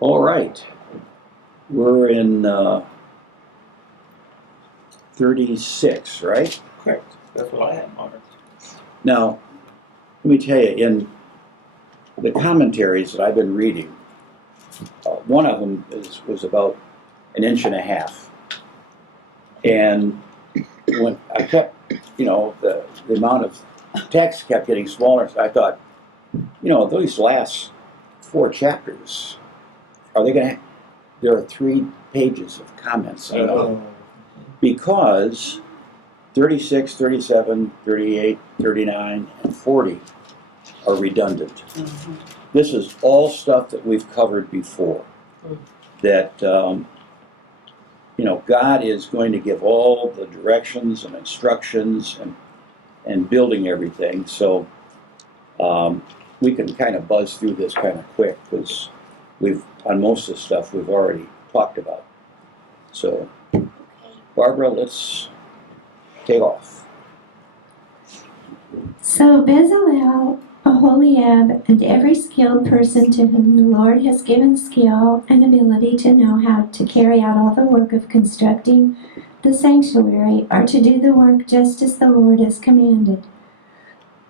All right. We're in 36, right? Correct. That's what I had marked. Now, let me tell you, in the commentaries that I've been reading, one of them was about an inch and a half. And when I kept, the amount of text kept getting smaller, so I thought, these last 4 chapters, are they going to, there are 3 pages of comments. Because 36, 37, 38, 39, and 40 are redundant. Mm-hmm. This is all stuff that we've covered before. That, God is going to give all the directions and instructions and building everything. So we can kind of buzz through this kind of quick because on most of the stuff we've already talked about. So, Barbara, let's take off. So Bezalel, Aholiab, and every skilled person to whom the Lord has given skill and ability to know how to carry out all the work of constructing the sanctuary are to do the work just as the Lord has commanded.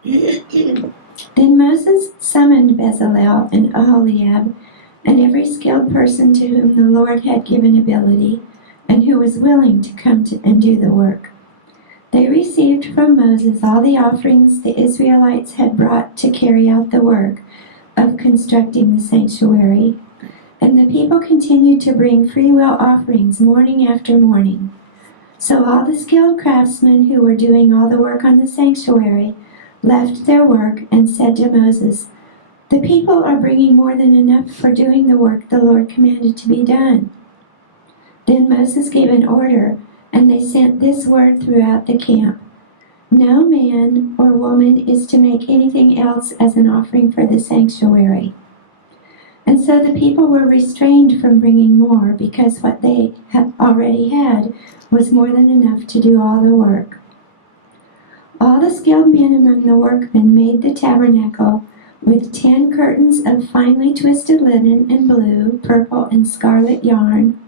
Then Moses summoned Bezalel and Aholiab and every skilled person to whom the Lord had given ability and who was willing to come and do the work. They received from Moses all the offerings the Israelites had brought to carry out the work of constructing the sanctuary, and the people continued to bring freewill offerings morning after morning. So all the skilled craftsmen who were doing all the work on the sanctuary left their work and said to Moses, "The people are bringing more than enough for doing the work the Lord commanded to be done." Then Moses gave an order, and they sent this word throughout the camp: "No man or woman is to make anything else as an offering for the sanctuary." And so the people were restrained from bringing more because what they already had was more than enough to do all the work. All the skilled men among the workmen made the tabernacle with 10 curtains of finely twisted linen and blue, purple, and scarlet yarn,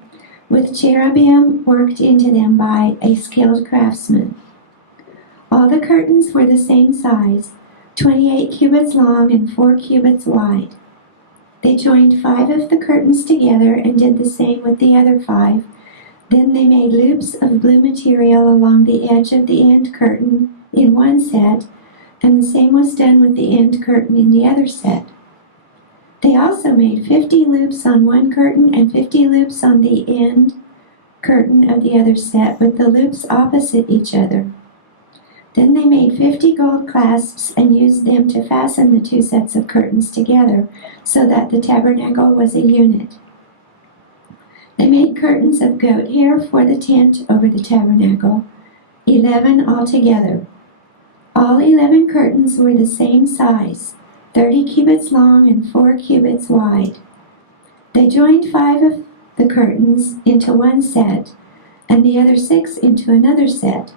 with cherubim worked into them by a skilled craftsman. All the curtains were the same size, 28 cubits long and 4 cubits wide. They joined 5 of the curtains together and did the same with the other 5. Then they made loops of blue material along the edge of the end curtain in one set, and the same was done with the end curtain in the other set. They also made 50 loops on one curtain and 50 loops on the end curtain of the other set, with the loops opposite each other. Then they made 50 gold clasps and used them to fasten the 2 sets of curtains together, so that the tabernacle was a unit. They made curtains of goat hair for the tent over the tabernacle, 11 altogether. All 11 curtains were the same size, 30 cubits long and 4 cubits wide. They joined 5 of the curtains into one set, and the other 6 into another set.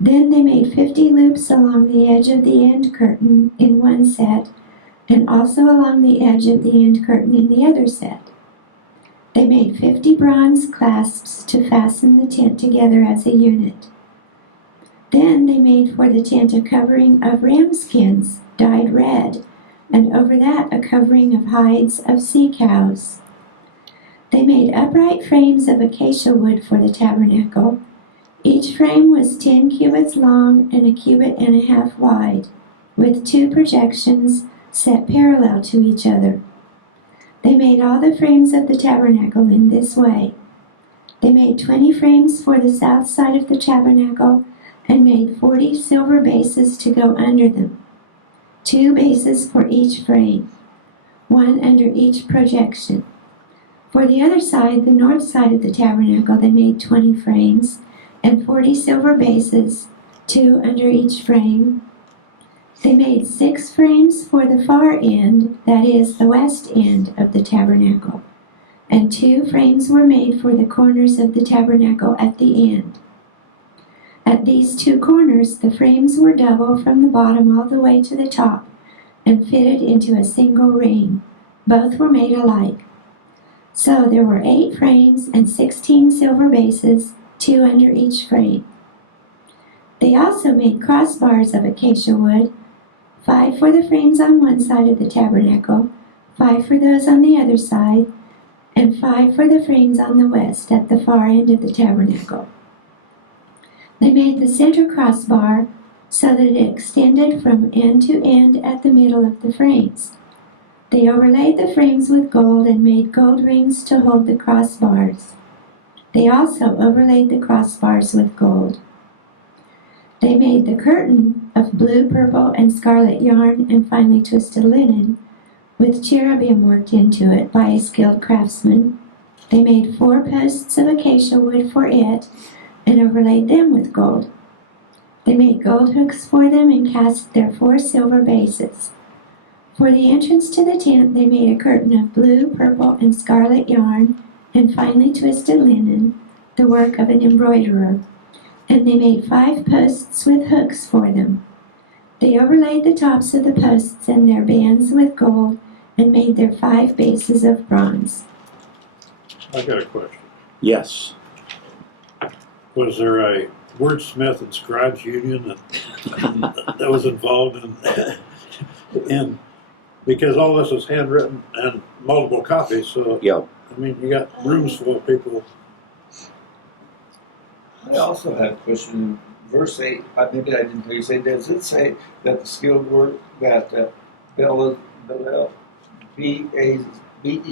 Then they made 50 loops along the edge of the end curtain in one set, and also along the edge of the end curtain in the other set. They made 50 bronze clasps to fasten the tent together as a unit. Then they made for the tent a covering of ram skins dyed red, and over that a covering of hides of sea cows. They made upright frames of acacia wood for the tabernacle. Each frame was 10 cubits long and a cubit and a half wide, with 2 projections set parallel to each other. They made all the frames of the tabernacle in this way. They made 20 frames for the south side of the tabernacle and made 40 silver bases to go under them, 2 bases for each frame, 1 under each projection. For the other side, the north side of the tabernacle, they made 20 frames and 40 silver bases, 2 under each frame. They made 6 frames for the far end, that is, the west end of the tabernacle, and 2 frames were made for the corners of the tabernacle at the end. At these 2 corners, the frames were double from the bottom all the way to the top and fitted into a single ring. Both were made alike. So there were 8 frames and 16 silver bases, 2 under each frame. They also made crossbars of acacia wood, 5 for the frames on one side of the tabernacle, 5 for those on the other side, and 5 for the frames on the west at the far end of the tabernacle. They made the center crossbar so that it extended from end to end at the middle of the frames. They overlaid the frames with gold and made gold rings to hold the crossbars. They also overlaid the crossbars with gold. They made the curtain of blue, purple, and scarlet yarn and finely twisted linen, with cherubim worked into it by a skilled craftsman. They made 4 posts of acacia wood for it and overlaid them with gold. They made gold hooks for them and cast their 4 silver bases. For the entrance to the tent, they made a curtain of blue, purple, and scarlet yarn and finely twisted linen, the work of an embroiderer. And they made 5 posts with hooks for them. They overlaid the tops of the posts and their bands with gold and made their 5 bases of bronze. I got a question. Yes. Was there a wordsmith and scribes union that was involved in because all this is handwritten and multiple copies, so Yeah. I mean you got rooms full of people. I also had a question. Verse 8, maybe I didn't hear you say, does it say that the skilled work that Bezalel,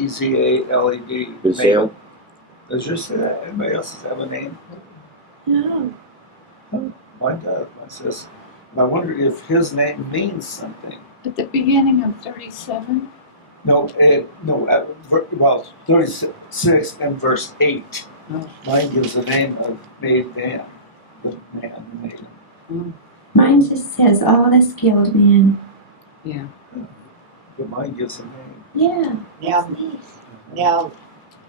B-E-Z-A-L-E-D, Bezalel. does yours say that? Anybody else have a name? No. Mine does. Mine says, and I wonder if his name means something. At the beginning of 37, No, 36 and verse 8. Oh. Mine gives the name of Made Man, the man who made him. Mine just says all the skilled men. yeah. But mine gives a name. Yeah. Now, now,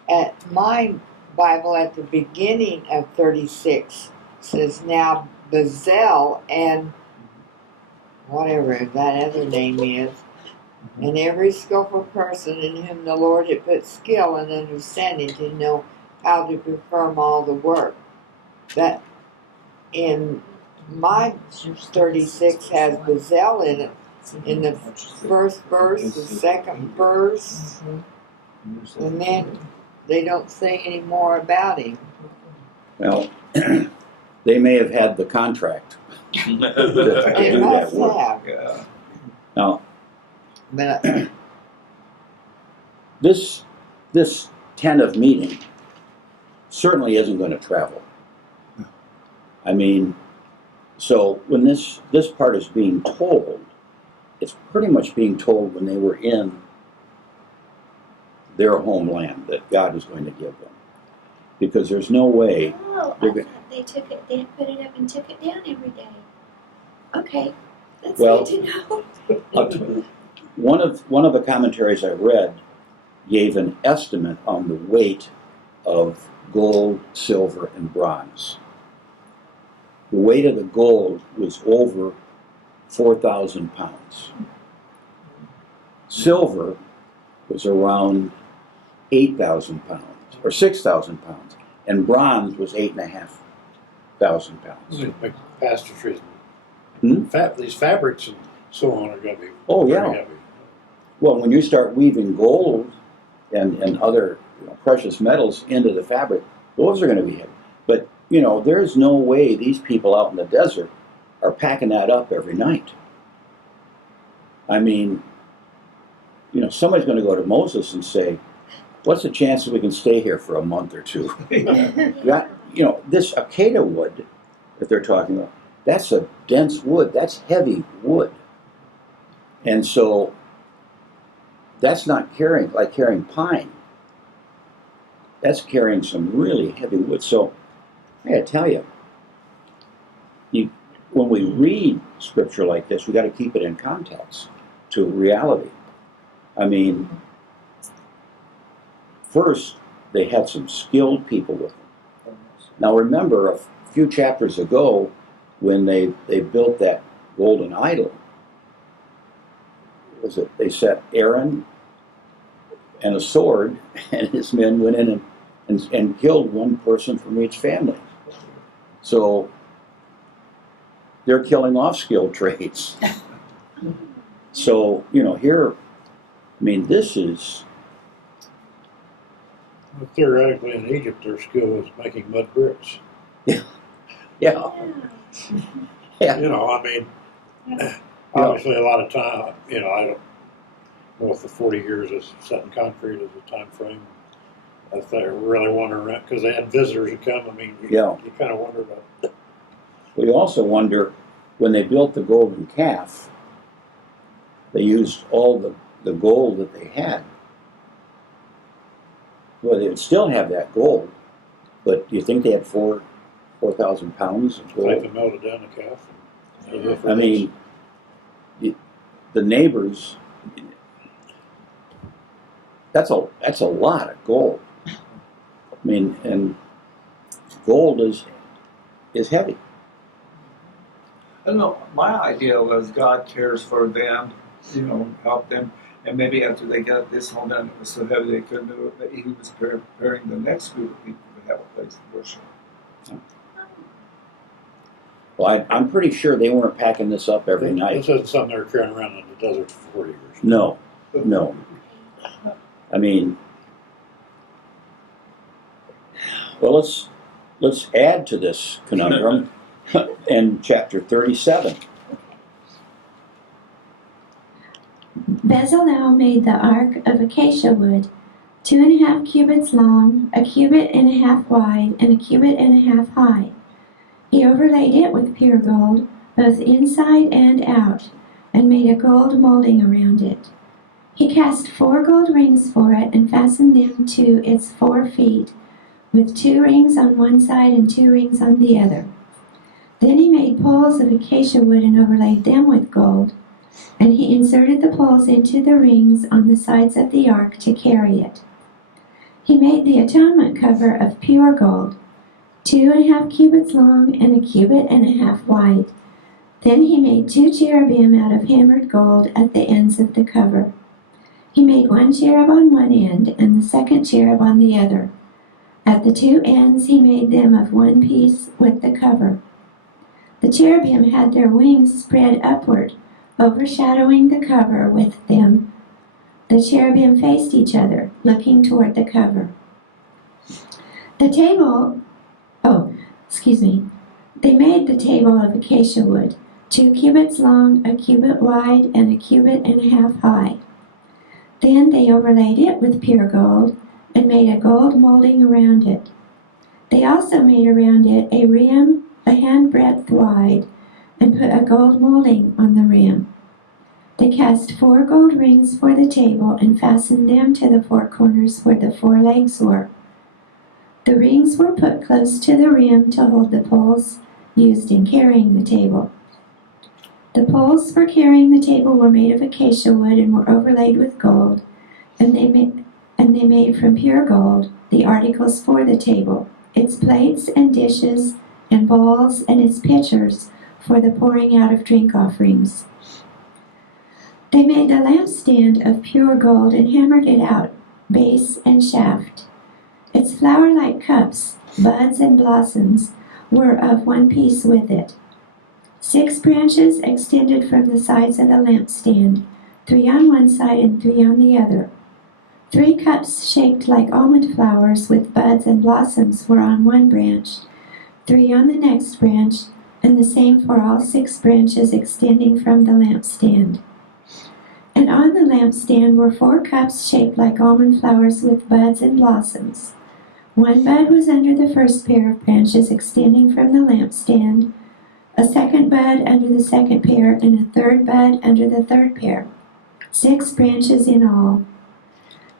at my Bible, at the beginning of 36, says, now Bezel and whatever that other name is, and every skillful person in whom the Lord had put skill and understanding to know how to perform all the work. That in my 36 has Bezel in it, in the first verse, the second verse, and then they don't say any more about him. Well, they may have had the contract to They do that must work. have. Yeah. Now, But this tent of meeting certainly isn't going to travel. I mean, so when this part is being told, it's pretty much being told when they were in their homeland that God is going to give them. Because there's no way Oh, I they're thought they took it, they put it up and took it down every day. Okay, that's Well- good to know. One of the commentaries I read gave an estimate on the weight of gold, silver, and bronze. The weight of the gold was over 4,000 pounds. Silver was around 8,000 pounds, or 6,000 pounds, and bronze was 8,500 pounds. Like pastries Hmm? and these fabrics and so on are going to be Oh, very yeah. heavy. Well, when you start weaving gold and other precious metals into the fabric, those are going to be heavy. But, there's no way these people out in the desert are packing that up every night. I mean, somebody's going to go to Moses and say, what's the chance that we can stay here for a month or two? That, this acacia wood that they're talking about, that's a dense wood. That's heavy wood. And so that's not carrying pine. That's carrying some really heavy wood. So I gotta tell you, when we read scripture like this, we got to keep it in context to reality. I mean, first, they had some skilled people with them. Now remember, a few chapters ago, when they built that golden idol, they set Aaron and a sword, and his men went in and killed one person from each family. So they're killing off skilled trades. So, here, I mean, this is, Theoretically, in Egypt, their skill was making mud bricks. yeah. Yeah. You know, I mean, obviously a lot of time, I don't know if the 40 years is set in concrete as a time frame. If they really wander around, because they had visitors who come, I mean, you kind of wonder about it. We also wonder, when they built the golden calf, they used all the gold that they had. Well, they would still have that gold, but do you think they had 4,000 pounds of Like gold? they melted down the calf. I mean, the neighbors, that's a lot of gold. I mean, and gold is heavy. I don't know. My idea was God cares for them, help them, and maybe after they got this home done, it was so heavy they couldn't do it. But He was preparing the next group of people to have a place to worship. Well, I'm pretty sure they weren't packing this up every This night. isn't something they were carrying around in the desert for 40 years. No. I mean, well, let's add to this conundrum in chapter 37. Bezalel made the ark of acacia wood, 2.5 cubits long, 1.5 cubits wide, and 1.5 cubits high. He overlaid it with pure gold, both inside and out, and made a gold molding around it. He cast 4 gold rings for it and fastened them to its 4 feet, with 2 rings on one side and 2 rings on the other. Then he made poles of acacia wood and overlaid them with gold, and he inserted the poles into the rings on the sides of the ark to carry it. He made the atonement cover of pure gold, 2.5 cubits long and 1.5 cubits wide. Then he made 2 cherubim out of hammered gold at the ends of the cover. He made 1 cherub on one end and the second cherub on the other. At the 2 ends he made them of one piece with the cover. The cherubim had their wings spread upward, overshadowing the cover with them. The cherubim faced each other, looking toward the cover. They made the table of acacia wood, 2 cubits long, 1 cubit wide, and 1.5 cubits high. Then they overlaid it with pure gold, and made a gold molding around it. They also made around it a rim a handbreadth wide, and put a gold molding on the rim. They cast 4 gold rings for the table and fastened them to the 4 corners where the 4 legs were. The rings were put close to the rim to hold the poles used in carrying the table. The poles for carrying the table were made of acacia wood and were overlaid with gold, and they made from pure gold the articles for the table, its plates and dishes and bowls and its pitchers for the pouring out of drink offerings. They made the lampstand of pure gold and hammered it out, base and shaft. Its flower-like cups, buds and blossoms, were of one piece with it. 6 branches extended from the sides of the lampstand, 3 on one side and 3 on the other. 3 cups shaped like almond flowers with buds and blossoms were on one branch, 3 on the next branch, and the same for all 6 branches extending from the lampstand. And on the lampstand were 4 cups shaped like almond flowers with buds and blossoms. 1 bud was under the first pair of branches extending from the lampstand, a 2nd bud under the 2nd pair, and a 3rd bud under the 3rd pair. 6 branches in all.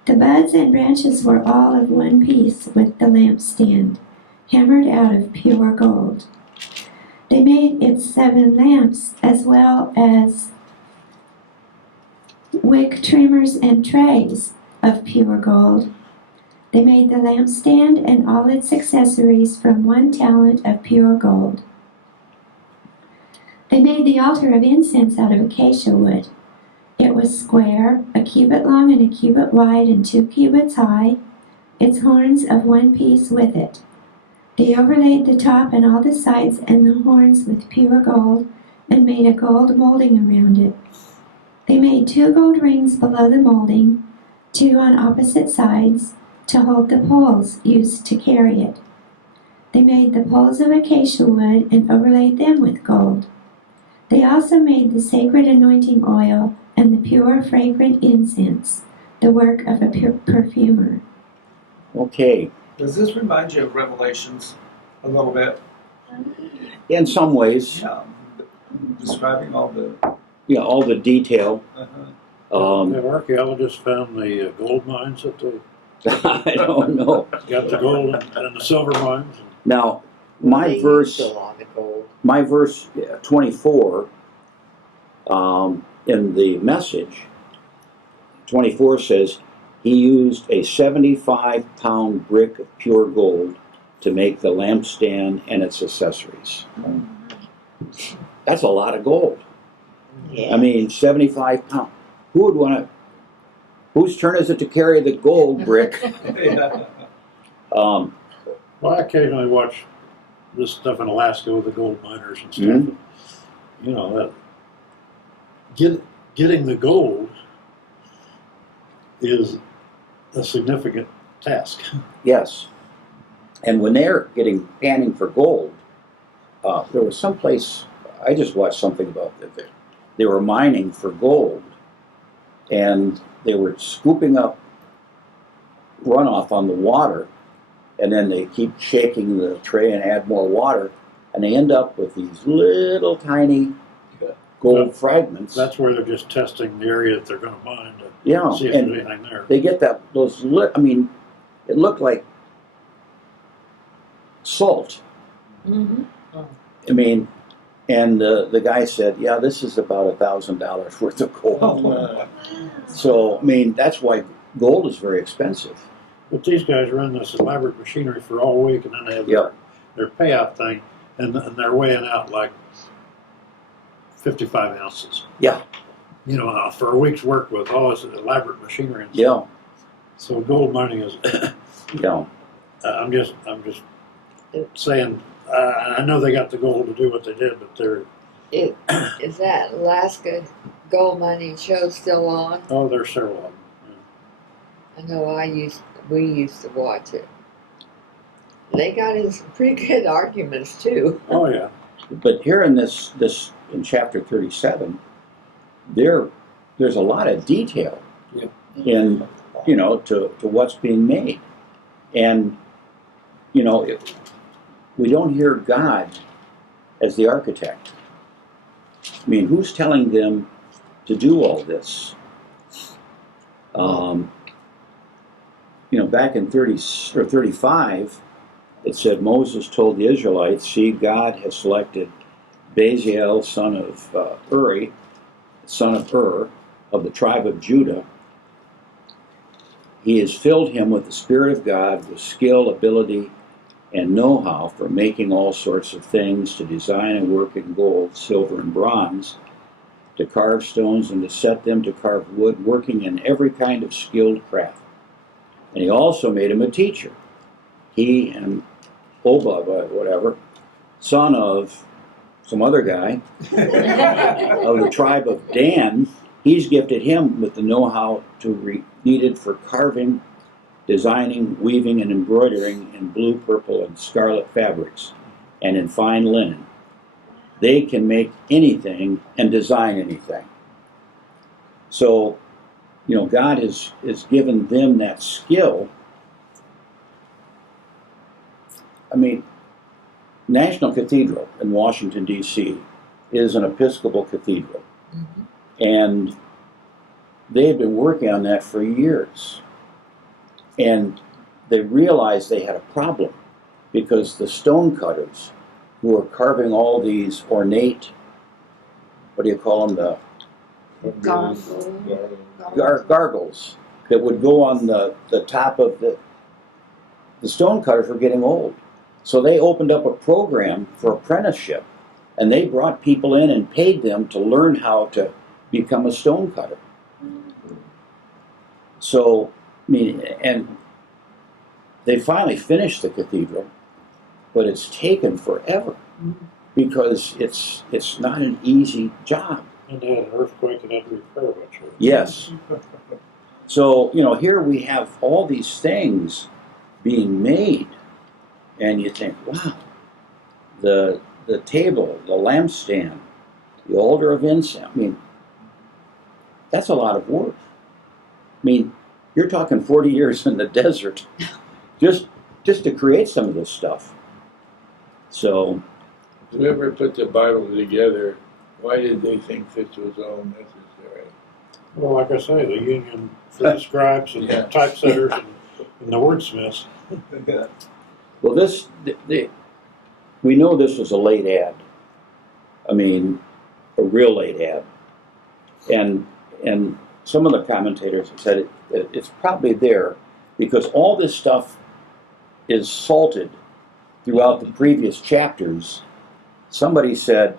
The buds and branches were all of one piece with the lampstand, hammered out of pure gold. They made its 7 lamps, as well as wick trimmers and trays of pure gold. They made the lampstand and all its accessories from 1 talent of pure gold. They made the altar of incense out of acacia wood. It was square, a cubit long and a cubit wide and 2 cubits high, its horns of one piece with it. They overlaid the top and all the sides and the horns with pure gold, and made a gold molding around it. They made 2 gold rings below the molding, 2 on opposite sides, to hold the poles used to carry it. They made the poles of acacia wood and overlaid them with gold. They also made the sacred anointing oil and the pure fragrant incense, the work of a perfumer. Okay, Does this remind you of Revelations a little bit? in some ways, Yeah. Describing all the. all the detail. Have archaeologists found the gold mines that they I don't know. got the gold and the silver mines? Now, They my used verse, a lot of gold. my verse 24 in the message, 24 says, he used a 75-pound brick of pure gold to make the lampstand and its accessories. That's a lot of gold. Yeah. I mean, 75 pounds. Who would want to, whose turn is it to carry the gold brick? Yeah. Um, Well, I occasionally watch this stuff in Alaska with the gold miners and stuff. Mhm. You know, that getting the gold is a significant task. yes. And when they're panning for gold, there was some place, I just watched something about that. They were mining for gold, and they were scooping up runoff on the water, and then they keep shaking the tray and add more water, and they end up with these little tiny gold fragments. That's where they're just testing the area that they're going to mine to Yeah, see if and there's anything there. they get I mean, it looked like salt. Mm-hmm. I mean, and the guy said, yeah, this is about $1,000 worth of gold. Oh, So, I mean, that's why gold is very expensive. But these guys run this elaborate machinery for all week, and then they have Yeah. their payout thing, and they're weighing out like 55 ounces. Yeah. You know, for a week's work with all this elaborate machinery. And Yeah, So gold mining is. yeah. I'm just saying. I know they got the gold to do what they did, but they're Is that Alaska gold mining show still on? there's several of them. I know we used to watch it. They got in some pretty good arguments too. Oh yeah. But here in this in chapter 37, there's a lot of detail Yeah. in to what's being made, and we don't hear God as the architect. I mean, who's telling them to do all this? Back in 30 or 35, it said Moses told the Israelites, "See, God has selected Bezalel, son of Uri, son of Ur, of the tribe of Judah. He has filled him with the Spirit of God, with skill, ability, and know-how for making all sorts of things, to design and work in gold, silver, and bronze, to carve stones and to set them, to carve wood, working in every kind of skilled craft. And he also made him a teacher. He and Hobab, whatever, son of some other guy of the tribe of Dan, he's gifted him with the know-how needed for carving, designing, weaving, and embroidering in blue, purple, and scarlet fabrics, and in fine linen. They can make anything and design anything." So, God has given them that skill. I mean, National Cathedral in Washington, D.C. is an Episcopal cathedral. Mm-hmm. And they had been working on that for years. And they realized they had a problem because the stonecutters who were carving all these ornate, what do you call them, the gargles that would go on the top of the stonecutters were getting old. So they opened up a program for apprenticeship, and they brought people in and paid them to learn how to become a stonecutter. So, I mean, and they finally finished the cathedral, but it's taken forever because it's not an easy job. And they had an earthquake and had to repair a bunch of it. Yes. So, here we have all these things being made, and you think, wow, the table, the lampstand, the altar of incense. I mean, that's a lot of work. I mean, you're talking 40 years in the desert just to create some of this stuff. So, Whoever put the Bible together, why did they think this was all necessary? Well, like I say, the union for the scribes and Yeah. the typesetters and the wordsmiths. Yeah. well, we know this was a late ad. I mean, a real late ad. And some of the commentators have said it's probably there because all this stuff is salted throughout the previous chapters. Somebody said,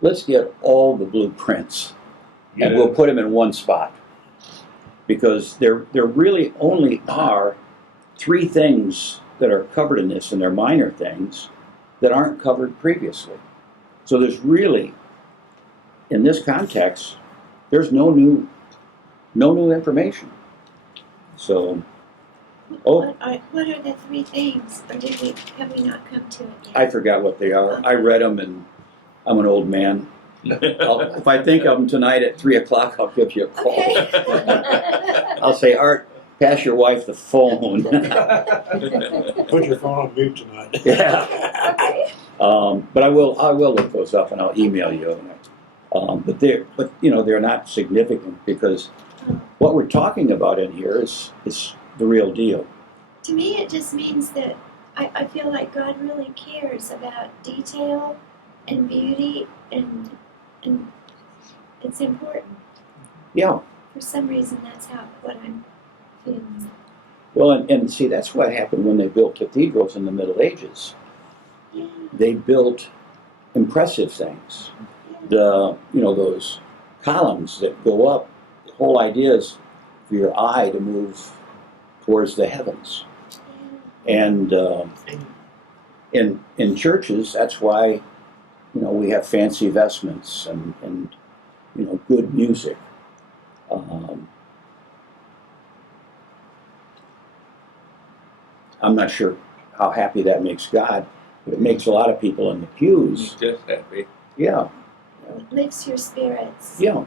let's get all the blueprints and we'll put them in one spot. Because there really only are 3 things that are covered in this, and they're minor things that aren't covered previously. So there's really, in this context, there's no new information. So, What are the 3 things, or have we not come to it yet? I forgot what they are. I read them, and I'm an old man. If I think of them tonight at 3 o'clock, I'll give you a call. Okay. I'll say, Art, pass your wife the phone. Put your phone on mute tonight. Yeah. Okay. But I will look those up and I'll email you. But they're not significant because what we're talking about in here is the real deal. To me, it just means that I feel like God really cares about detail and beauty, and it's important. Yeah. For some reason, that's what I'm feeling. Well, and see, that's what happened when they built cathedrals in the Middle Ages. Yeah. They built impressive things. Those columns that go up. The whole idea is for your eye to move towards the heavens. And in churches, that's why we have fancy vestments and good music. I'm not sure how happy that makes God, but it makes a lot of people in the pews. Just happy. Yeah, It lifts your spirits. yeah.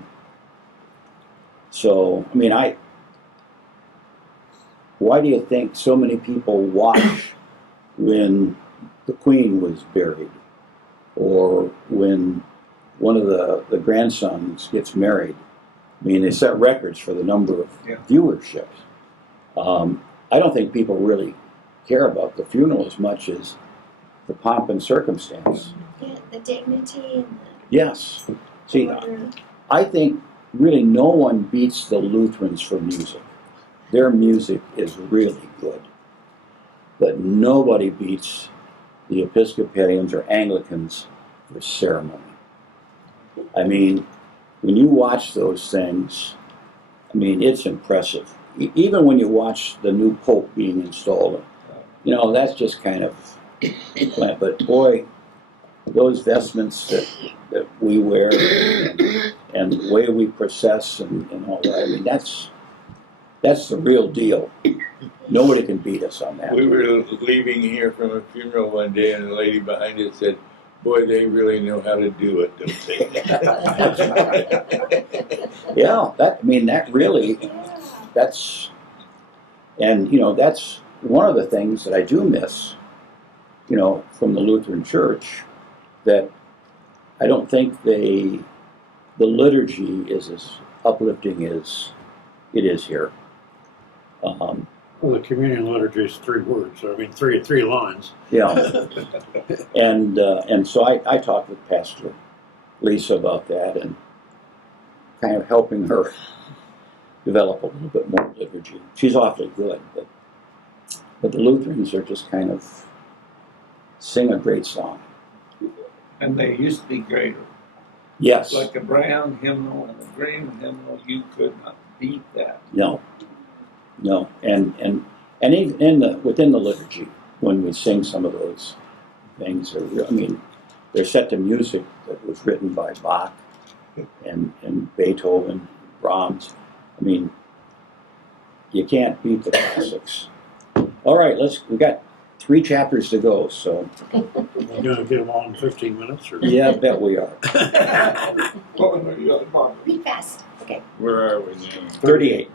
So, I mean, why do you think so many people watch when the Queen was buried, or when one of the grandsons gets married? I mean, they set records for the number of viewerships. I don't think people really care about the funeral as much as the pomp and circumstance. Yeah, the dignity and the Yes. See, order. I think really no one beats the Lutherans for music. Their music is really good. But nobody beats the Episcopalians or Anglicans for ceremony. I mean, when you watch those things, I mean, it's impressive. Even when you watch the new Pope being installed, that's just kind of, but boy, those vestments that we wear and the way we process and all that, I mean, that's the real deal. Nobody can beat us on that. We were leaving here from a funeral one day, and the lady behind us said, "Boy, they really know how to do it, don't they?" Yeah, that really, that's one of the things that I do miss, from the Lutheran Church, that I don't think the liturgy is as uplifting as it is here. Well, the communion liturgy is 3 words. I mean, three lines. Yeah, and so I talked with Pastor Lisa about that and kind of helping her develop a little bit more liturgy. She's awfully good, but the Lutherans are just kind of sing a great song. And they used to be greater. Yes. Like the brown hymnal and the green hymnal, you could not beat that. No. No, and even in within the liturgy, when we sing some of those things, I mean, they're set to music that was written by Bach and Beethoven, Brahms. I mean, you can't beat the classics. All right, we got 3 chapters to go, so We're gonna get them all in 15 minutes, or? yeah, I bet we are. What were you on? Read fast. Okay. Where are we now? 38.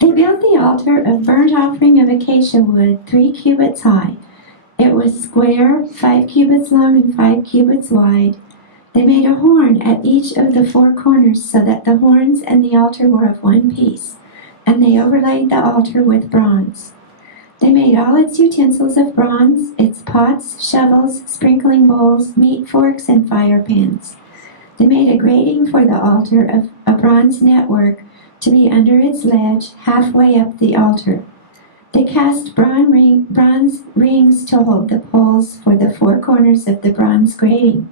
They built the altar of burnt offering of acacia wood 3 cubits high. It was square, 5 cubits long and 5 cubits wide. They made a horn at each of the 4 corners so that the horns and the altar were of one piece, and they overlaid the altar with bronze. They made all its utensils of bronze, its pots, shovels, sprinkling bowls, meat forks, and fire pans. They made a grating for the altar of a bronze network to be under its ledge halfway up the altar. They cast bronze rings to hold the poles for the 4 corners of the bronze grating.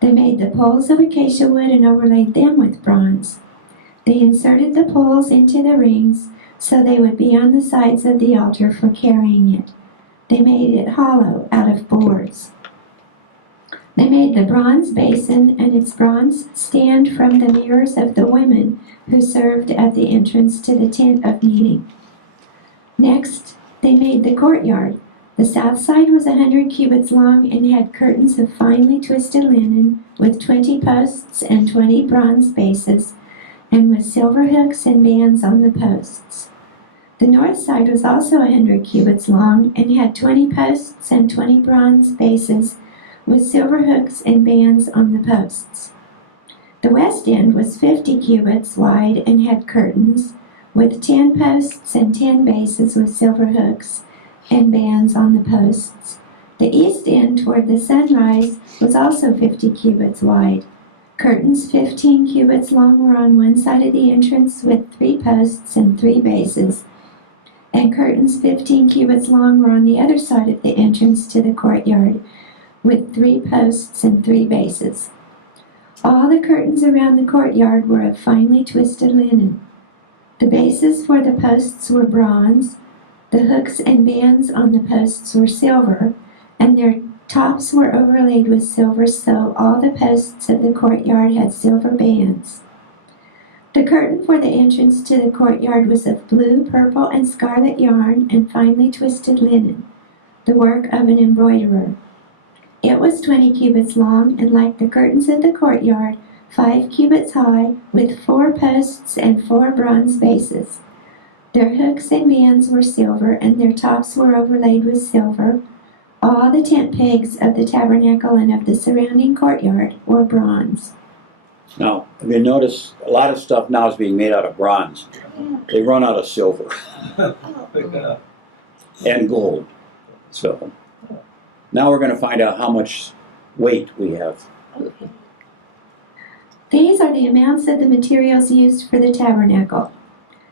They made the poles of acacia wood and overlaid them with bronze. They inserted the poles into the rings so they would be on the sides of the altar for carrying it. They made it hollow out of boards. They made the bronze basin and its bronze stand from the mirrors of the women who served at the entrance to the tent of meeting. Next, they made the courtyard. The south side was 100 cubits long and had curtains of finely twisted linen with 20 posts and 20 bronze bases, and with silver hooks and bands on the posts. The north side was also 100 cubits long and had 20 posts and 20 bronze bases with silver hooks and bands on the posts. The west end was 50 cubits wide and had curtains, with 10 posts and 10 bases with silver hooks and bands on the posts. The east end toward the sunrise was also 50 cubits wide. Curtains 15 cubits long were on one side of the entrance with 3 posts and 3 bases, and curtains 15 cubits long were on the other side of the entrance to the courtyard with 3 posts and 3 bases. All the curtains around the courtyard were of finely twisted linen. The bases for the posts were bronze, the hooks and bands on the posts were silver, and their tops were overlaid with silver, so all the posts of the courtyard had silver bands. The curtain for the entrance to the courtyard was of blue, purple, and scarlet yarn and finely twisted linen, the work of an embroiderer. It was 20 cubits long, and like the curtains of the courtyard, 5 cubits high, with 4 posts and 4 bronze bases. Their hooks and bands were silver, and their tops were overlaid with silver. All the tent pegs of the tabernacle and of the surrounding courtyard were bronze. Now, if you notice, a lot of stuff now is being made out of bronze. They run out of silver Yeah. and gold. So now we're going to find out how much weight we have. These are the amounts of the materials used for the tabernacle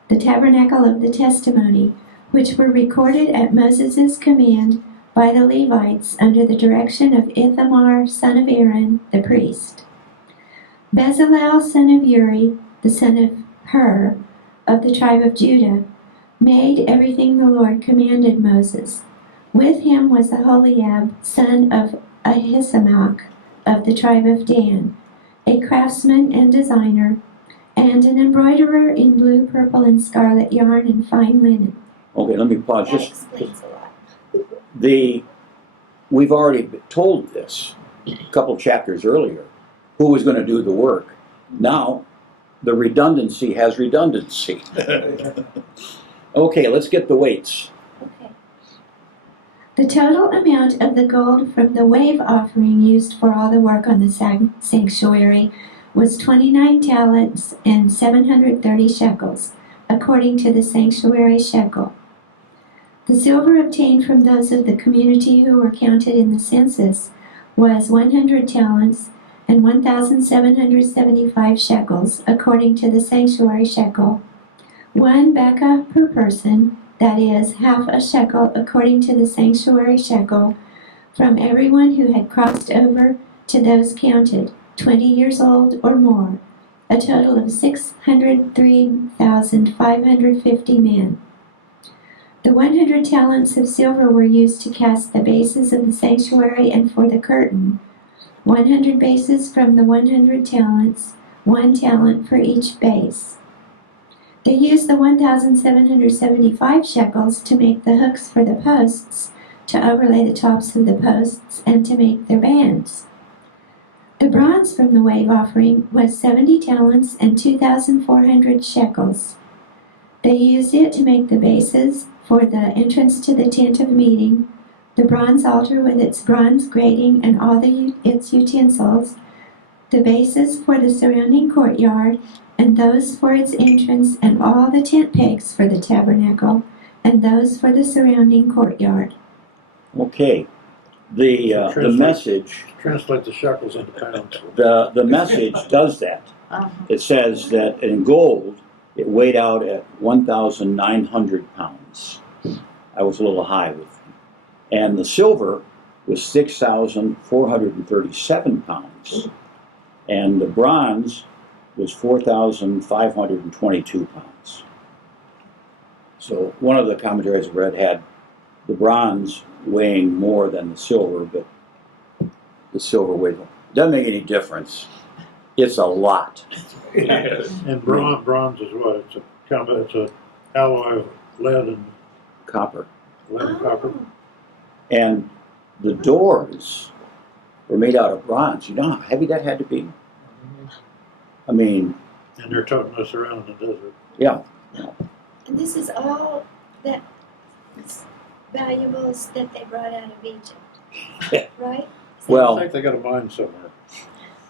of the testimony, which were recorded at Moses' command by the Levites under the direction of Ithamar, son of Aaron, the priest. Bezalel, son of Uri, the son of Hur, of the tribe of Judah, made everything the Lord commanded Moses. With him was Aholiab, son of Ahisamach, of the tribe of Dan, a craftsman and designer, and an embroiderer in blue, purple, and scarlet yarn and fine linen. Okay, let me pause. That Just explains a lot. we've already been told this a couple chapters earlier, who was going to do the work. Now, the redundancy has redundancy. Okay, let's get the weights. Okay. The total amount of the gold from the wave offering used for all the work on the sanctuary was 29 talents and 730 shekels, according to the sanctuary shekel. The silver obtained from those of the community who were counted in the census was 100 talents and 1,775 shekels, according to the sanctuary shekel. 1 beka per person, that is, half a shekel, according to the sanctuary shekel, from everyone who had crossed over to those counted, 20 years old or more, a total of 603,550 men. The 100 talents of silver were used to cast the bases of the sanctuary and for the curtain. 100 bases from the 100 talents, 1 talent for each base. They used the 1,775 shekels to make the hooks for the posts, to overlay the tops of the posts, and to make their bands. The bronze from the wave offering was 70 talents and 2,400 shekels. They used it to make the bases for the entrance to the tent of meeting, the bronze altar with its bronze grating and all its utensils, the bases for the surrounding courtyard, and those for its entrance, and all the tent pegs for the tabernacle, and those for the surrounding courtyard. Okay. The message, Translate the shekels into pounds. the message does that. It says that in gold, it weighed out at 1,900 pounds. I was a little high with it. And the silver was 6,437 pounds. And the bronze was 4,522 pounds. So one of the commentaries I read had the bronze weighing more than the silver, but the silver weight doesn't make any difference. It's a lot. Yes. And bronze is what? It's a alloy of lead and Copper. copper. And the doors were made out of bronze. You know how heavy that had to be? I mean, And they're toting us around in the desert. yeah. And this is all the valuables that they brought out of Egypt, right? Well, I think they got a mine somewhere.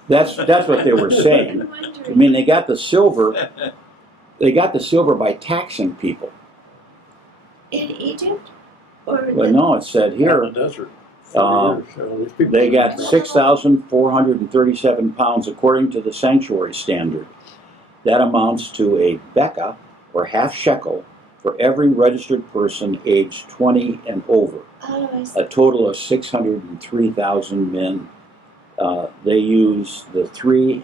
that's what they were saying. I mean, they got the silver by taxing people. In Egypt? Or Well, no, it said Out here in the desert. These people- they got 6,437 pounds according to the sanctuary standard. That amounts to a beka, or half shekel, for every registered person aged 20 and over. Oh, I see. A total of 603,000 men. They use the 3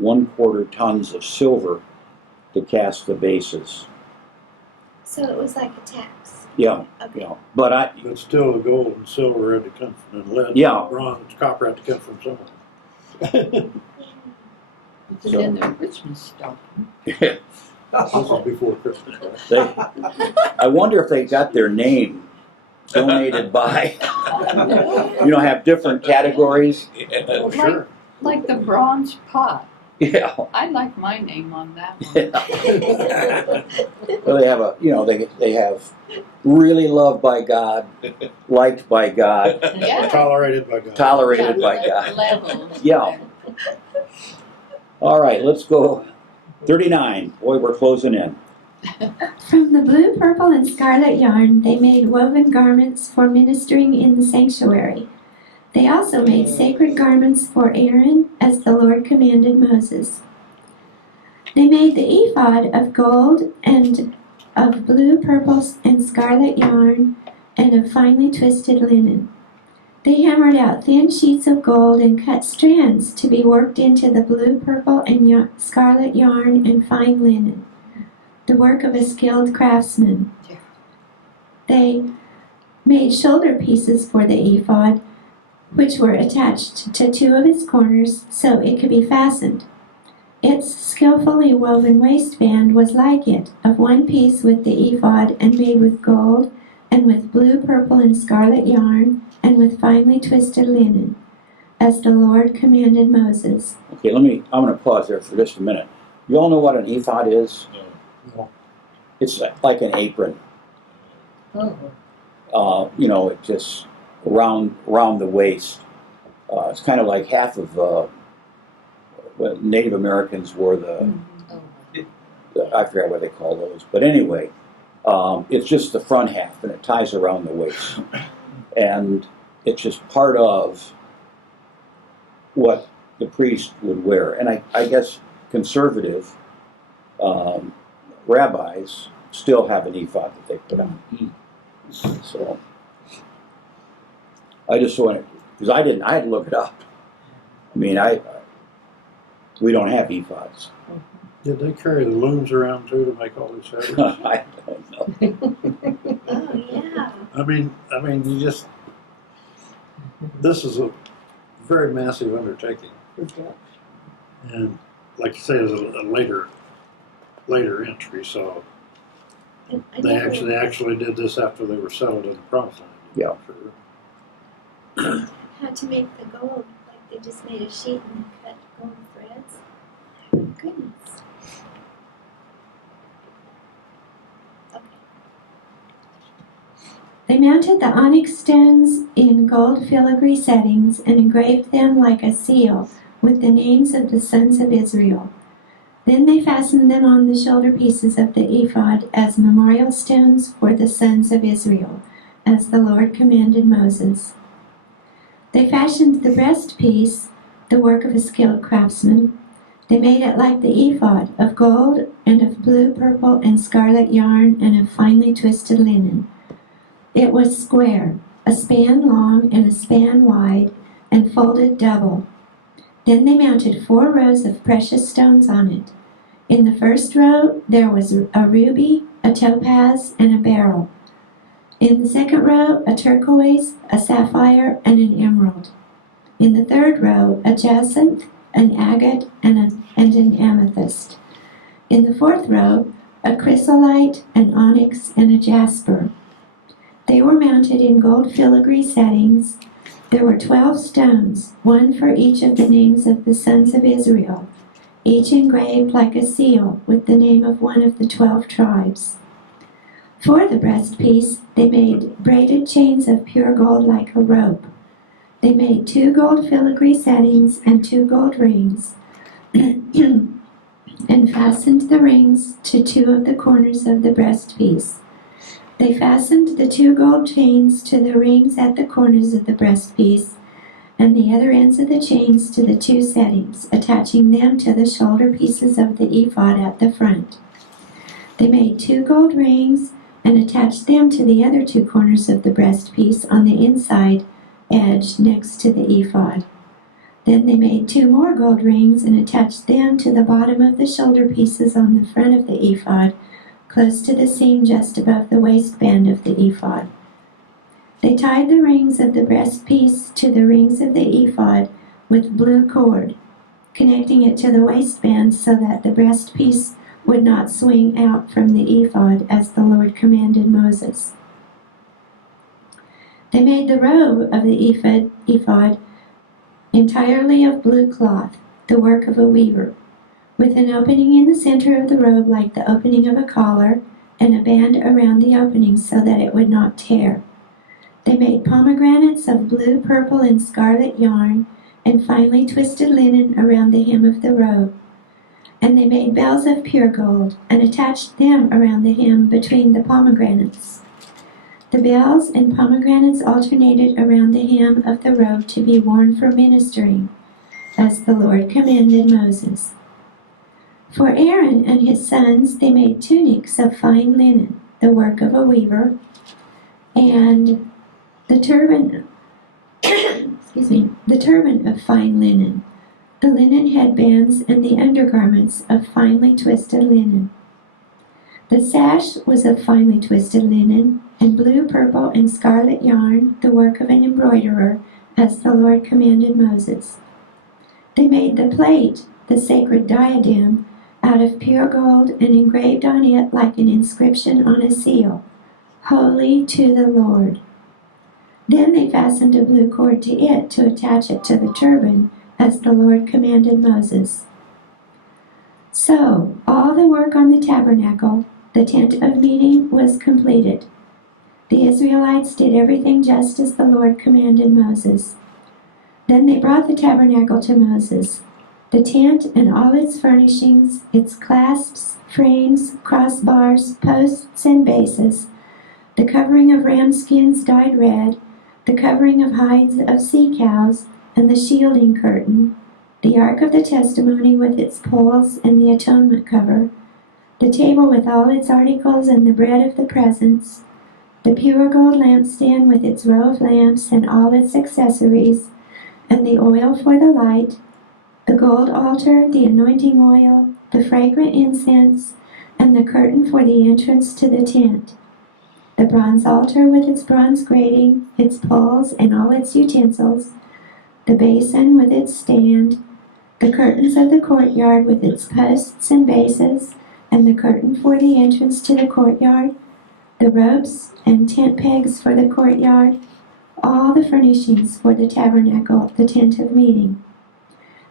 1/4 tons of silver to cast the bases. So it was like a tax. Yeah, Okay. yeah. But But still, the gold and silver had to come from, and lead, Yeah. bronze, copper had to come from somewhere. It's in their Christmas stocking. This is before Christmas, right? I wonder if they got their name donated by, have different categories. Oh, sure. Like the bronze pot. Yeah. I'd like my name on that one. Well, they have they have really loved by God, liked by God, Yeah. Tolerated by God. tolerated by God. Levels. Yeah. All right, let's go. 39. Boy, we're closing in. From the blue, purple, and scarlet yarn, they made woven garments for ministering in the sanctuary. They also made sacred garments for Aaron, as the Lord commanded Moses. They made the ephod of gold and of blue, purple, and scarlet yarn, and of finely twisted linen. They hammered out thin sheets of gold and cut strands to be worked into the blue, purple, and scarlet yarn and fine linen, the work of a skilled craftsman. They made shoulder pieces for the ephod, which were attached to 2 of its corners so it could be fastened. Its skillfully woven waistband was like it, of one piece with the ephod, and made with gold, and with blue, purple, and scarlet yarn, and with finely twisted linen, as the Lord commanded Moses. Okay, I'm going to pause there for just a minute. You all know what an ephod is? No. It's like an apron. It just around the waist. It's kind of like half of what Native Americans wore I forgot what they call those. But anyway, it's just the front half, and it ties around the waist. And it's just part of what the priest would wear. And I guess conservative rabbis still have an ephod that they put on. So I just wanted, because I had to look it up. I mean, We don't have ephods. Did they carry the looms around too to make all these headers? I don't know. Oh, yeah. I mean, you just, this is a very massive undertaking. And like you say, it's a later entry, so they actually did this after they were settled in the Promised Land. Yeah. Sure. How to make the gold, like they just made a sheet and cut gold threads. My goodness. Okay. They mounted the onyx stones in gold filigree settings and engraved them like a seal with the names of the sons of Israel. Then they fastened them on the shoulder pieces of the ephod as memorial stones for the sons of Israel, as the Lord commanded Moses. They fashioned the breastpiece, the work of a skilled craftsman. They made it like the ephod, of gold and of blue, purple, and scarlet yarn and of finely twisted linen. It was square, a span long and a span wide, and folded double. Then they mounted 4 rows of precious stones on it. In the first row there was a ruby, a topaz, and a beryl. In the second row, a turquoise, a sapphire, and an emerald. In the third row, a jacinth, an agate, and an amethyst. In the fourth row, a chrysolite, an onyx, and a jasper. They were mounted in gold filigree settings. There were 12 stones, one for each of the names of the sons of Israel, each engraved like a seal with the name of one of the 12 tribes. For the breastpiece, they made braided chains of pure gold like a rope. They made 2 gold filigree settings and 2 gold rings, and fastened the rings to 2 of the corners of the breastpiece. They fastened the 2 gold chains to the rings at the corners of the breastpiece, and the other ends of the chains to the 2 settings, attaching them to the shoulder pieces of the ephod at the front. They made 2 gold rings and attached them to the other 2 corners of the breastpiece on the inside edge next to the ephod. Then they made 2 more gold rings and attached them to the bottom of the shoulder pieces on the front of the ephod, close to the seam just above the waistband of the ephod. They tied the rings of the breastpiece to the rings of the ephod with blue cord, connecting it to the waistband so that the breastpiece would not swing out from the ephod as the Lord commanded Moses. They made the robe of the ephod entirely of blue cloth, the work of a weaver, with an opening in the center of the robe like the opening of a collar, and a band around the opening so that it would not tear. They made pomegranates of blue, purple, and scarlet yarn, and finely twisted linen around the hem of the robe. And they made bells of pure gold, and attached them around the hem between the pomegranates. The bells and pomegranates alternated around the hem of the robe to be worn for ministering, as the Lord commanded Moses. For Aaron and his sons they made tunics of fine linen, the work of a weaver, and the turban of fine linen, the linen headbands, and the undergarments of finely twisted linen. The sash was of finely twisted linen, and blue, purple, and scarlet yarn, the work of an embroiderer, as the Lord commanded Moses. They made the plate, the sacred diadem, out of pure gold, and engraved on it like an inscription on a seal, "Holy to the Lord." Then they fastened a blue cord to it to attach it to the turban, as the Lord commanded Moses. So, all the work on the tabernacle, the tent of meeting, was completed. The Israelites did everything just as the Lord commanded Moses. Then they brought the tabernacle to Moses, the tent and all its furnishings, its clasps, frames, crossbars, posts, and bases, the covering of ram skins dyed red, the covering of hides of sea cows, and the shielding curtain, the ark of the testimony with its poles and the atonement cover, the table with all its articles and the bread of the presence, the pure gold lampstand with its row of lamps and all its accessories, and the oil for the light, the gold altar, the anointing oil, the fragrant incense, and the curtain for the entrance to the tent, the bronze altar with its bronze grating, its poles, and all its utensils, the basin with its stand, the curtains of the courtyard with its posts and bases, and the curtain for the entrance to the courtyard, the ropes and tent pegs for the courtyard, all the furnishings for the tabernacle, the tent of meeting,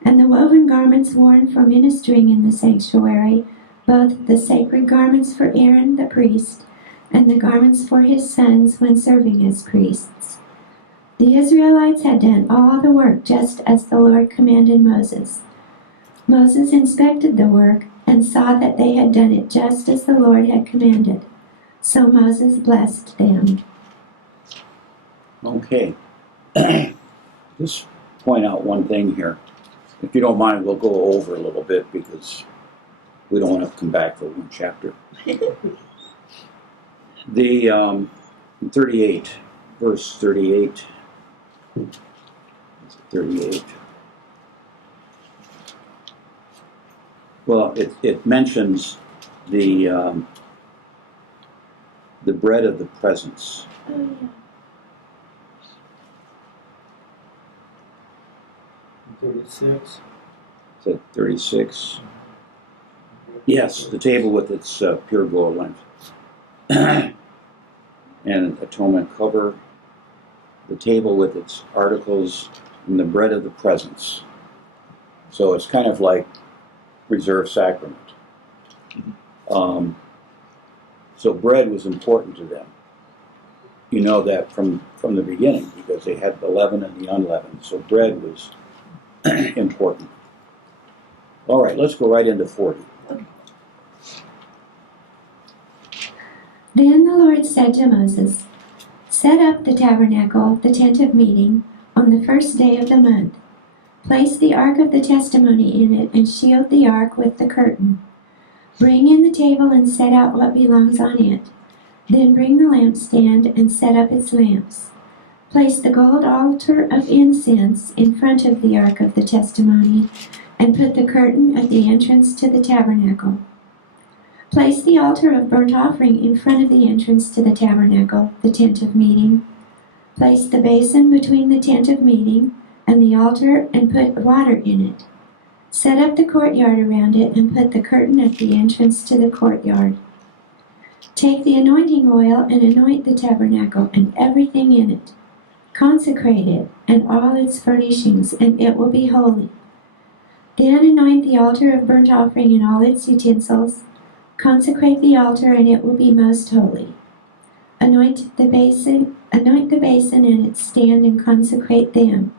and the woven garments worn for ministering in the sanctuary, both the sacred garments for Aaron the priest, and the garments for his sons when serving as priests. The Israelites had done all the work just as the Lord commanded Moses. Moses inspected the work and saw that they had done it just as the Lord had commanded. So Moses blessed them. Okay. Just point out one thing here. If you don't mind, we'll go over a little bit because we don't want to come back for one chapter. The 38, verse 38. 38. Well, it mentions the bread of the presence. Oh, yeah. 36. Is that 36? Yes, the table with its pure gold length. And atonement cover, the table with its articles, and the bread of the presence. So it's kind of like reserved sacrament. So bread was important to them. You know that from the beginning because they had the leaven and the unleavened. So bread was important. All right, let's go right into 40. Then the Lord said to Moses, "Set up the tabernacle, the tent of meeting, on the first day of the month. Place the ark of the testimony in it and shield the ark with the curtain. Bring in the table and set out what belongs on it. Then bring the lampstand and set up its lamps. Place the gold altar of incense in front of the ark of the testimony and put the curtain at the entrance to the tabernacle. Place the altar of burnt offering in front of the entrance to the tabernacle, the tent of meeting. Place the basin between the tent of meeting and the altar and put water in it. Set up the courtyard around it and put the curtain at the entrance to the courtyard. Take the anointing oil and anoint the tabernacle and everything in it. Consecrate it and all its furnishings, and it will be holy. Then anoint the altar of burnt offering and all its utensils. Consecrate the altar, and it will be most holy. Anoint the basin and its stand, and consecrate them.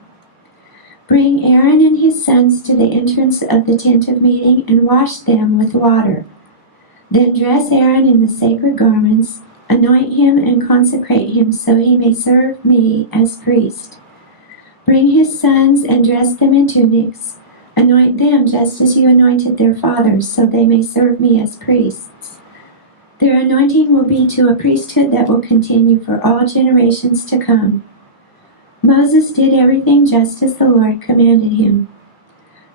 Bring Aaron and his sons to the entrance of the tent of meeting, and wash them with water. Then dress Aaron in the sacred garments, anoint him and consecrate him so he may serve me as priest. Bring his sons and dress them in tunics. Anoint them just as you anointed their fathers, so they may serve me as priests. Their anointing will be to a priesthood that will continue for all generations to come. Moses did everything just as the Lord commanded him.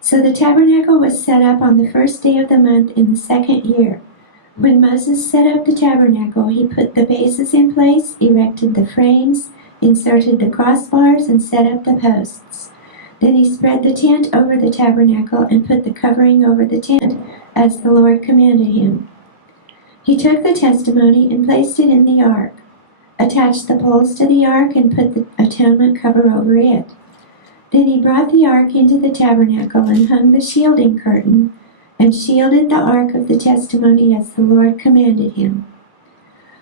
So the tabernacle was set up on the first day of the month in the second year. When Moses set up the tabernacle, he put the bases in place, erected the frames, inserted the crossbars, and set up the posts. Then he spread the tent over the tabernacle and put the covering over the tent, as the Lord commanded him. He took the testimony and placed it in the ark, attached the poles to the ark, and put the atonement cover over it. Then he brought the ark into the tabernacle and hung the shielding curtain, and shielded the ark of the testimony as the Lord commanded him.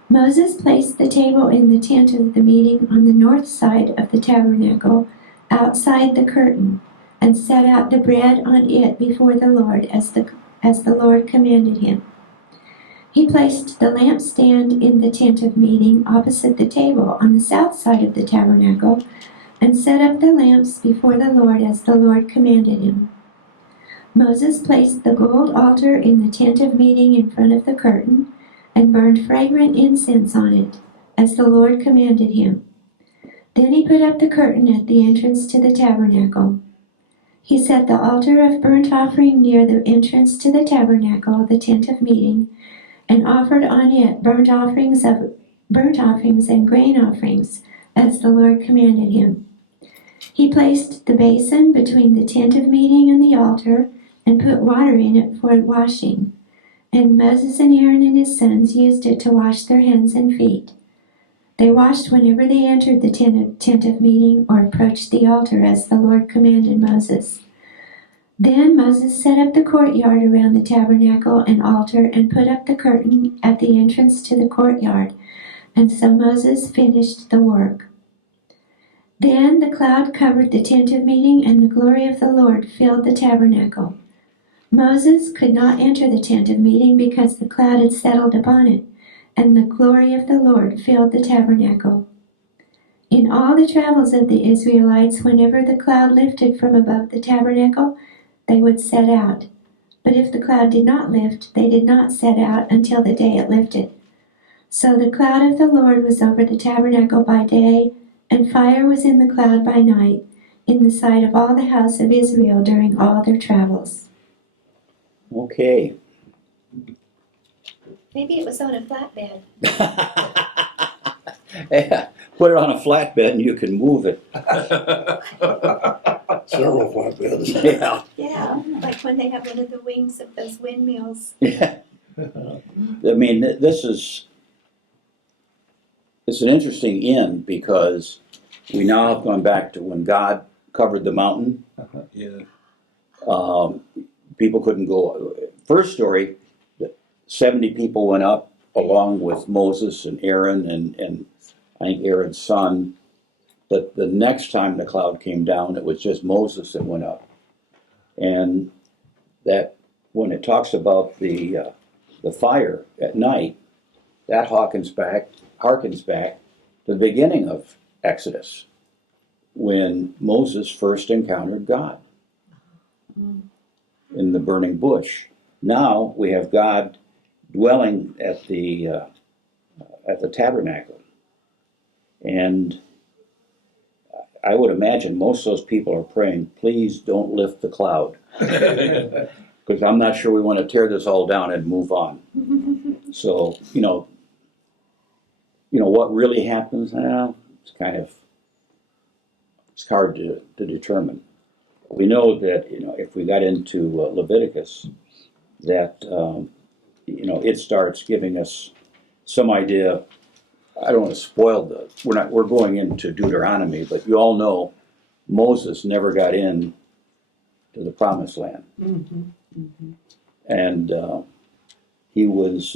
Moses placed the table in the tent of the meeting on the north side of the tabernacle, outside the curtain, and set out the bread on it before the Lord as the Lord commanded him. He placed the lampstand in the tent of meeting opposite the table on the south side of the tabernacle, and set up the lamps before the Lord as the Lord commanded him. Moses placed the gold altar in the tent of meeting in front of the curtain, and burned fragrant incense on it, as the Lord commanded him. Then he put up the curtain at the entrance to the tabernacle. He set the altar of burnt offering near the entrance to the tabernacle, the tent of meeting, and offered on it burnt offerings and grain offerings, as the Lord commanded him. He placed the basin between the tent of meeting and the altar, and put water in it for washing. And Moses and Aaron and his sons used it to wash their hands and feet. They washed whenever they entered the tent of meeting or approached the altar, as the Lord commanded Moses. Then Moses set up the courtyard around the tabernacle and altar, and put up the curtain at the entrance to the courtyard. And so Moses finished the work. Then the cloud covered the tent of meeting, and the glory of the Lord filled the tabernacle. Moses could not enter the tent of meeting because the cloud had settled upon it, and the glory of the Lord filled the tabernacle. In all the travels of the Israelites, whenever the cloud lifted from above the tabernacle, they would set out. But if the cloud did not lift, they did not set out until the day it lifted. So the cloud of the Lord was over the tabernacle by day, and fire was in the cloud by night, in the sight of all the house of Israel during all their travels. Okay. Maybe it was on a flatbed. Yeah, put it on a flatbed and you can move it. Several flatbeds. Yeah. Yeah, like when they have one of the wings of those windmills. Yeah. I mean, it's an interesting end because we now have gone back to when God covered the mountain. Yeah. People couldn't go. First story, 70 people went up along with Moses and Aaron and I think Aaron's son. But the next time the cloud came down, it was just Moses that went up. And that when it talks about the fire at night, that harkens back to the beginning of Exodus, when Moses first encountered God in the burning bush. Now we have God dwelling at the tabernacle, and I would imagine most of those people are praying, please don't lift the cloud, because I'm not sure we want to tear this all down and move on. So, what really happens now, it's hard to determine. We know that, if we got into Leviticus, that, it starts giving us some idea. I don't want to spoil we're going into Deuteronomy, but you all know Moses never got in to the promised land. Mm-hmm. Mm-hmm. And he was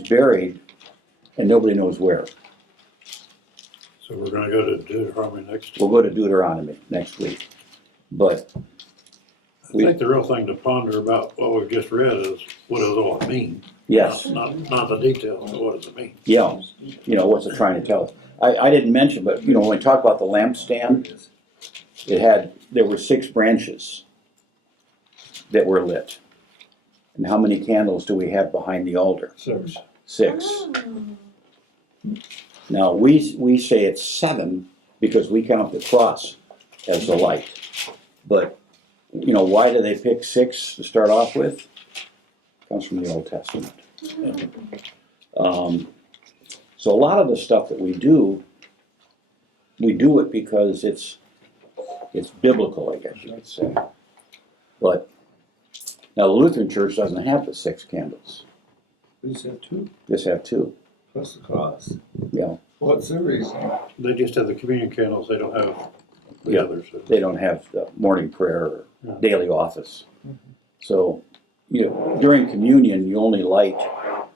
buried, and nobody knows where. So we're gonna go to Deuteronomy next. We'll go to Deuteronomy next week. But I think the real thing to ponder about what we've just read is, what does all it mean? yes, Not the details, but what does it mean? yeah, what's it trying to tell us? I didn't mention, but when we talk about the lampstand, there were 6 branches that were lit. And how many candles do we have behind the altar? 6. 6. Oh. Now, we say it's 7 because we count the cross as the light. But, why do they pick 6 to start off with? It comes from the Old Testament. So a lot of the stuff that we do it because it's biblical, I guess you could say. But now the Lutheran Church doesn't have the 6 candles. We just have 2 Just have 2. plus the cross. Yeah. What's the reason? They just have the communion candles, they don't have the Yeah. others. They don't have the morning prayer or No. daily office. So, during communion, you only light.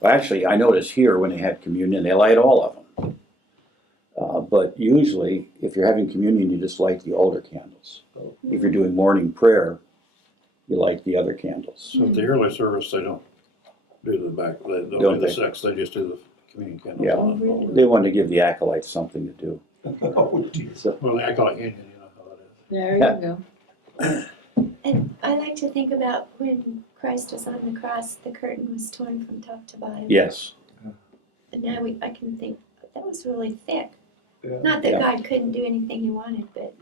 Well, actually, I noticed here when they had communion, they light all of them. But usually, if you're having communion, you just light the altar candles. If you're doing morning prayer, you light the other candles. So at the early service, they don't do the back, they don't Don't do the they? 6, they just do the communion candles. Yeah. on the altar. They wanted to give the acolytes something to do. Oh, geez. So, Well, the acolyte union, you know how that is. There Yeah. you go. And I like to think about when Christ was on the cross, the curtain was torn from top to bottom. yes. And now I can think that was really thick. Yeah. Not that Yeah. God couldn't do anything he wanted, but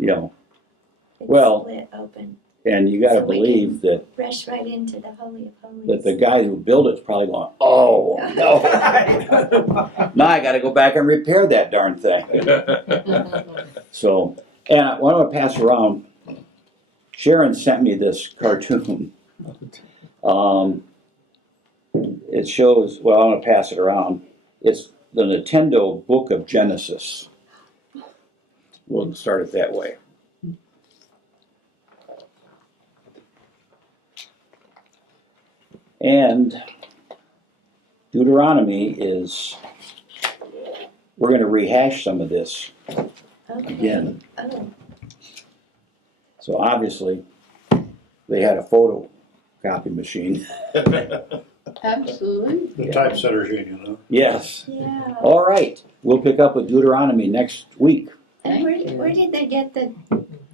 It's Well- split open, And you gotta So we believe that, rush right into the Holy of Holies. that the guy who built it's probably going, oh, no. Now I gotta go back and repair that darn thing. So, and what I'm gonna pass around, Sharon sent me this cartoon. It shows, well, I'm gonna pass it around. It's the Nintendo Book of Genesis. We'll start it that way. And Deuteronomy is, we're gonna rehash some of this Okay. again. Oh, So obviously, they had a photocopy machine. Absolutely. The typesetters union, Yes. yeah. All right, we'll pick up with Deuteronomy next week. And where did they get the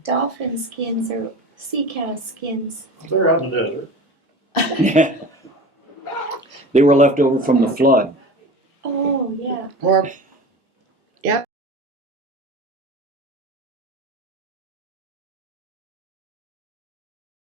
dolphin skins or sea cow skins? huh? They're out in the desert. They were left over from the flood. Oh, yeah. Or